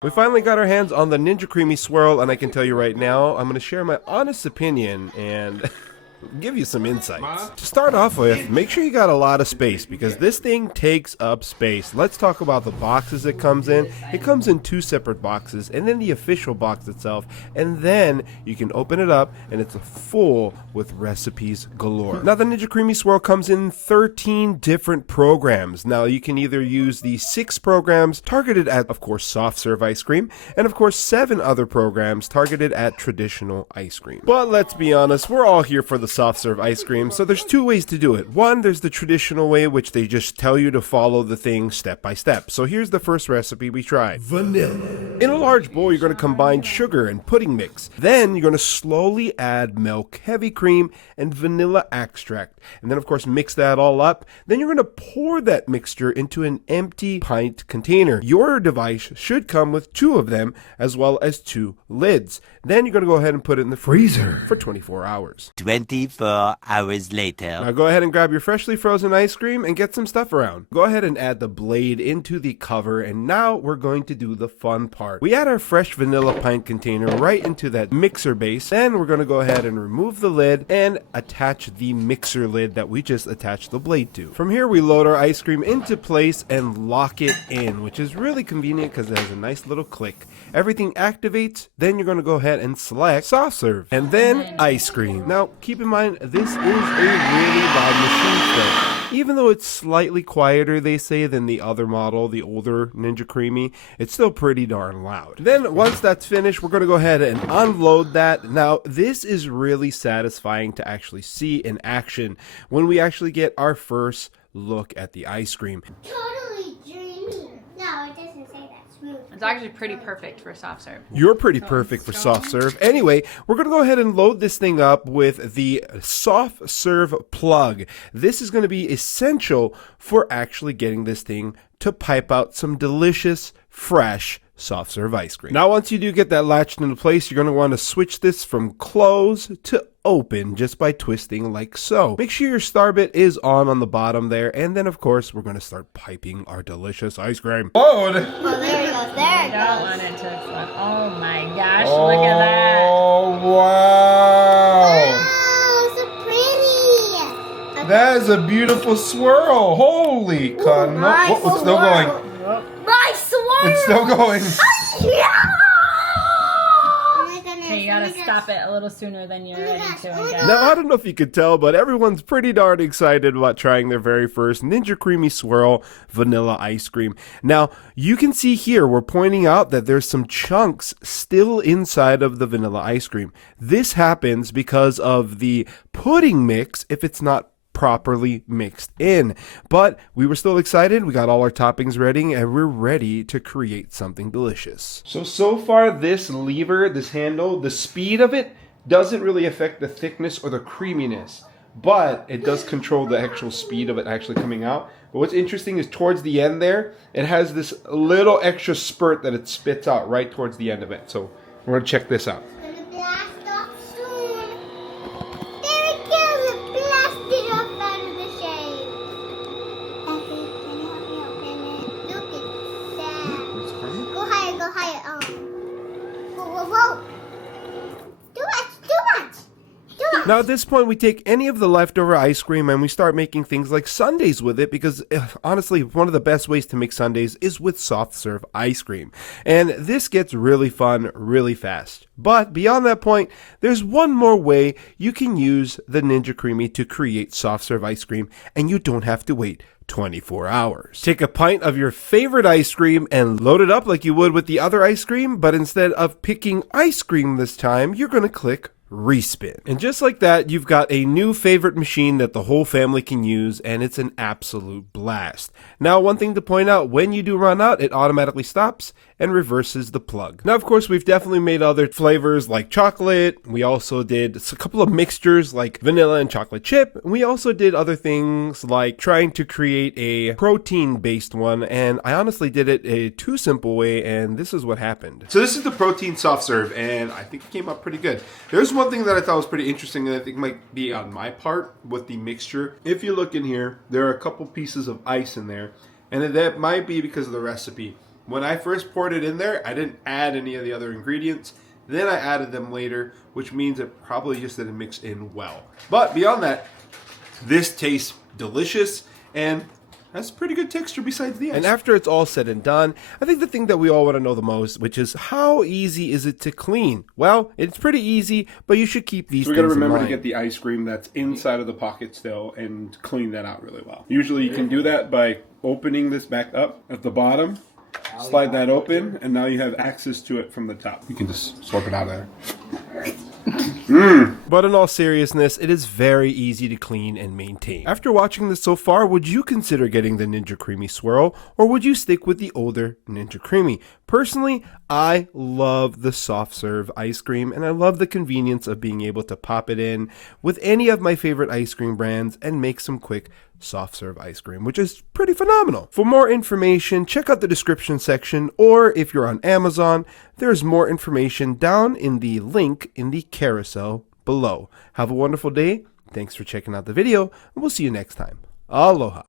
We finally got our hands on the Ninja Creami Swirl, and I can tell you right now, I'm going to share my honest opinion and give you some insights. To start off with, make sure you got a lot of space because this thing takes up space. Let's talk about the boxes it comes in. It comes in 2 separate boxes, and then the official box itself, and then you can open it up and it's full with recipes galore. Now the Ninja Creami Swirl comes in 13 different programs. Now you can either use the 6 programs targeted at, of course, soft serve ice cream, and of course 7 other programs targeted at traditional ice cream. But let's be honest, we're all here for the soft serve ice cream, so there's 2 ways to do it. One, there's the traditional way, which they just tell you to follow the thing step by step. So here's the first recipe we tried. Vanilla. In a large bowl, you're going to combine sugar and pudding mix. Then you're going to slowly add milk, heavy cream, and vanilla extract. And then of course mix that all up. Then you're going to pour that mixture into an empty pint container. Your device should come with 2 of them, as well as 2 lids. Then you're going to go ahead and put it in the freezer for 24 hours. 24 hours later. Now go ahead and grab your freshly frozen ice cream and get some stuff around. Go ahead and add the blade into the cover, and now we're going to do the fun part. We add our fresh vanilla pint container right into that mixer base. Then we're going to go ahead and remove the lid and attach the mixer lid that we just attached the blade to. From here we load our ice cream into place and lock it in, which is really convenient because it has a nice little click. Everything activates, then you're going to go ahead and select soft serve, and then ice cream. Now keep in mind, this is a really loud machine still. Even though it's slightly quieter, they say, than the other model, the older Ninja Creami, it's still pretty darn loud. Then once that's finished, we're going to go ahead and unload that. Now this is really satisfying to actually see in action when we actually get our first look at the ice cream. Totally dreamy. No, it doesn't say that. Smooth. It's actually pretty perfect for soft serve. You're pretty perfect for soft serve. Anyway, we're going to go ahead and load this thing up with the soft serve plug. This is going to be essential for actually getting this thing to pipe out some delicious, fresh soft serve ice cream. Now once you do get that latched into place, you're going to want to switch this from close to open just by twisting like so. Make sure your star bit is on the bottom there, and then of course we're going to start piping our delicious ice cream. Load! Well, there it goes. There it Don't goes. want it to explode. Oh my gosh, look at that. Oh wow! Oh, so pretty. That is a beautiful swirl. Holy con! nice It's still going. My swirl. It's still going. Yeah. Okay, you gotta stop it a little sooner than you're ready to, I guess. Now, I don't know if you could tell, but everyone's pretty darn excited about trying their very first Ninja Creami Swirl vanilla ice cream. Now, you can see here, we're pointing out that there's some chunks still inside of the vanilla ice cream. This happens because of the pudding mix if it's not properly mixed in. But we were still excited. We got all our toppings ready, and we're ready to create something delicious. So far this lever, this handle, the speed of it doesn't really affect the thickness or the creaminess, but it does control the actual speed of it actually coming out. But what's interesting is towards the end there, it has this little extra spurt that it spits out right towards the end of it. So we're gonna check this out. It's gonna blast off soon. There it goes. It blasted off out of the shade. Effie, can you help me open it? Look at that. Go higher. Go higher. Whoa. Too much. Now at this point we take any of the leftover ice cream and we start making things like sundaes with it, because honestly one of the best ways to make sundaes is with soft serve ice cream. And this gets really fun really fast. But beyond that point, there's one more way you can use the Ninja Creami to create soft serve ice cream, and you don't have to wait 24 hours. Take a pint of your favorite ice cream and load it up like you would with the other ice cream, but instead of picking ice cream this time, you're going to click Respin. And just like that, you've got a new favorite machine that the whole family can use, and it's an absolute blast. Now, one thing to point out, when you do run out, it automatically stops and reverses the plug. Now, of course, we've definitely made other flavors like chocolate. We also did a couple of mixtures like vanilla and chocolate chip. We also did other things like trying to create a protein-based one, and I honestly did it a too simple way, and this is what happened. So this is the protein soft serve, and I think it came out pretty good. There's one thing that I thought was pretty interesting that I think might be on my part with the mixture. If you look in here, there are a couple pieces of ice in there, and that might be because of the recipe. When I first poured it in there, I didn't add any of the other ingredients. Then I added them later, which means it probably just didn't mix in well. But beyond that, this tastes delicious and has pretty good texture besides the ice. And after it's all said and done, I think the thing that we all want to know the most, which is how easy is it to clean? Well, it's pretty easy, but you should keep these things in mind. So we got to remember to get the ice cream that's inside of the pocket still and clean that out really well. Usually you can do that by opening this back up at the bottom, slide that open, and now you have access to it from the top. You can just slurp it out of there. But in all seriousness, it is very easy to clean and maintain. After watching this so far, would you consider getting the Ninja Creami Swirl, or would you stick with the older Ninja Creami? Personally, I love the soft serve ice cream, and I love the convenience of being able to pop it in with any of my favorite ice cream brands and make some quick soft serve ice cream, which is pretty phenomenal. For more information, check out the description section, or if you're on Amazon, there's more information down in the link in the carousel below. Have a wonderful day. Thanks for checking out the video, and we'll see you next time. Aloha.